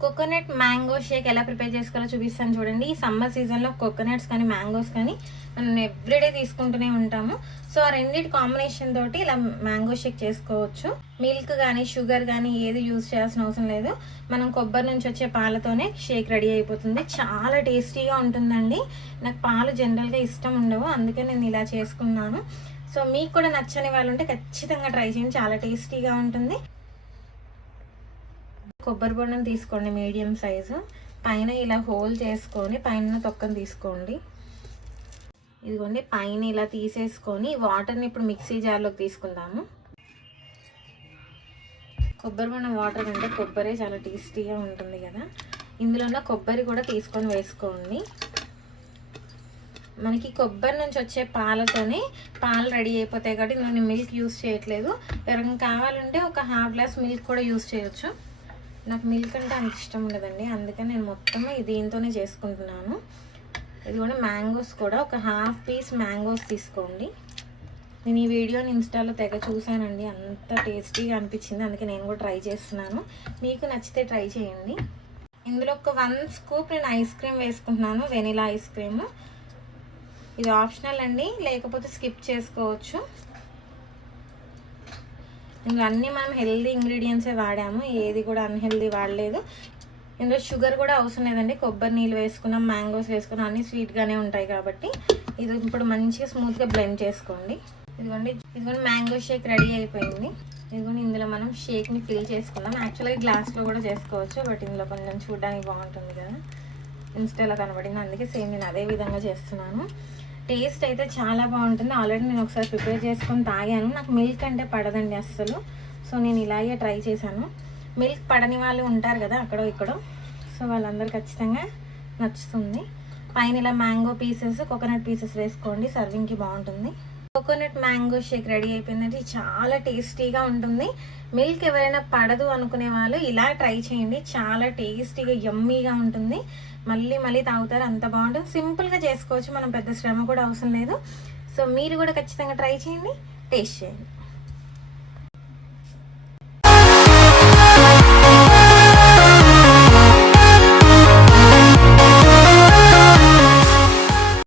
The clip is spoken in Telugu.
కోకోనట్ మ్యాంగో షేక్ ఎలా ప్రిపేర్ చేసుకోవాలో చూపిస్తాను చూడండి. ఈ సమ్మర్ సీజన్లో కోకోనట్స్ కానీ మ్యాంగోస్ కానీ మనం ఎవ్రీడే తీసుకుంటూనే ఉంటాము. సో ఆ రెండింటి కాంబినేషన్ తోటి ఇలా మ్యాంగో షేక్ చేసుకోవచ్చు. మిల్క్ కానీ షుగర్ కానీ ఏది యూజ్ చేయాల్సిన అవసరం లేదు. మనం కొబ్బరి నుంచి వచ్చే పాలతోనే షేక్ రెడీ అయిపోతుంది. చాలా టేస్టీగా ఉంటుందండి. నాకు పాలు జనరల్గా ఇష్టం ఉండవు, అందుకే నేను ఇలా చేసుకున్నాను. సో మీకు కూడా నచ్చని వాళ్ళు ఉంటే ఖచ్చితంగా ట్రై చేయండి, చాలా టేస్టీగా ఉంటుంది. కొబ్బరి బొండం తీసుకోండి మీడియం సైజు. పైన ఇలా హోల్ చేసుకొని పైన తొక్కను తీసుకోండి. ఇదిగోండి పైన ఇలా తీసేసుకొని వాటర్ని ఇప్పుడు మిక్సీ జార్లోకి తీసుకుందాము. కొబ్బరి బొండం వాటర్ అంటే కొబ్బరి చాలా టేస్టీగా ఉంటుంది కదా. ఇందులో కొబ్బరి కూడా తీసుకొని వేసుకోండి. మనకి కొబ్బరి నుంచి వచ్చే పాలతోనే పాలు రెడీ అయిపోతాయి కాబట్టి నేను మిల్క్ యూజ్ చేయట్లేదు. ఎవరైనా కావాలంటే ఒక హాఫ్ గ్లాస్ మిల్క్ కూడా యూజ్ చేయొచ్చు. నాకు మిల్క్ అంటే అంత ఇష్టం ఉండదండి, అందుకని నేను మొత్తం దీంతోనే చేసుకుంటున్నాను. ఇది కూడా మ్యాంగోస్ కూడా ఒక హాఫ్ పీస్ మ్యాంగోస్ తీసుకోండి. నేను ఈ వీడియోని ఇన్స్టాలో తెగ చూసానండి, అంత టేస్టీగా అనిపించింది, అందుకే నేను కూడా ట్రై చేస్తున్నాను. మీకు నచ్చితే ట్రై చేయండి. ఇందులో ఒక 1 స్కూప్ నేను ఐస్ క్రీమ్ వేసుకుంటున్నాను, వెనిలా ఐస్ క్రీమ్. ఇది ఆప్షనల్ అండి, లేకపోతే స్కిప్ చేసుకోవచ్చు. ఇందులో అన్నీ మనం హెల్దీ ఇంగ్రీడియంట్సే వాడాము, ఏది కూడా అన్హెల్దీ వాడలేదు. ఇందులో షుగర్ కూడా అవసరం లేదండి. కొబ్బరి నీళ్ళు వేసుకున్నాం, మ్యాంగోస్ వేసుకున్నాం, అన్నీ స్వీట్గానే ఉంటాయి కాబట్టి ఇది ఇప్పుడు మంచిగా స్మూత్గా బ్లెండ్ చేసుకోండి. ఇదిగోండి మ్యాంగో షేక్ రెడీ అయిపోయింది. ఇదిగోండి ఇందులో మనం షేక్ని ఫిల్ చేసుకుందాం. యాక్చువల్గా గ్లాస్లో కూడా చేసుకోవచ్చు, బట్ ఇందులో కొంచెం చూడడానికి బాగుంటుంది కదా, ఇన్స్టాలో కనబడింది, అందుకే సేమ్ నేను అదే విధంగా చేస్తున్నాను. టేస్ట్ అయితే చాలా బాగుంటుంది. ఆల్రెడీ నేను ఒకసారి ప్రిపేర్ చేసుకొని తాగాను. నాకు మిల్క్ అంటే పడదండి అస్సలు, సో నేను ఇలాగే ట్రై చేశాను. మిల్క్ పడని వాళ్ళు ఉంటారు కదా అక్కడో ఇక్కడో, సో వాళ్ళందరూ ఖచ్చితంగా నచ్చుతుంది. పైన ఇలా మ్యాంగో పీసెస్, కోకోనట్ పీసెస్ వేసుకోండి, సర్వింగ్కి బాగుంటుంది. కోకోనట్ మ్యాంగో షేక్ రెడీ అయిపోయిందంటే చాలా టేస్టీగా ఉంటుంది. మిల్క్ ఎవరైనా పడదు అనుకునే వాళ్ళు ఇలా ట్రై చేయండి, చాలా టేస్టీగా యమ్మీగా ఉంటుంది. మళ్ళీ మళ్ళీ తాగుతారు, అంత బాగుంటుంది. సింపుల్గా చేసుకోవచ్చు, మనం పెద్ద శ్రమ కూడా అవసరం లేదు. సో మీరు కూడా ఖచ్చితంగా ట్రై చేయండి, టేస్ట్ చేయండి.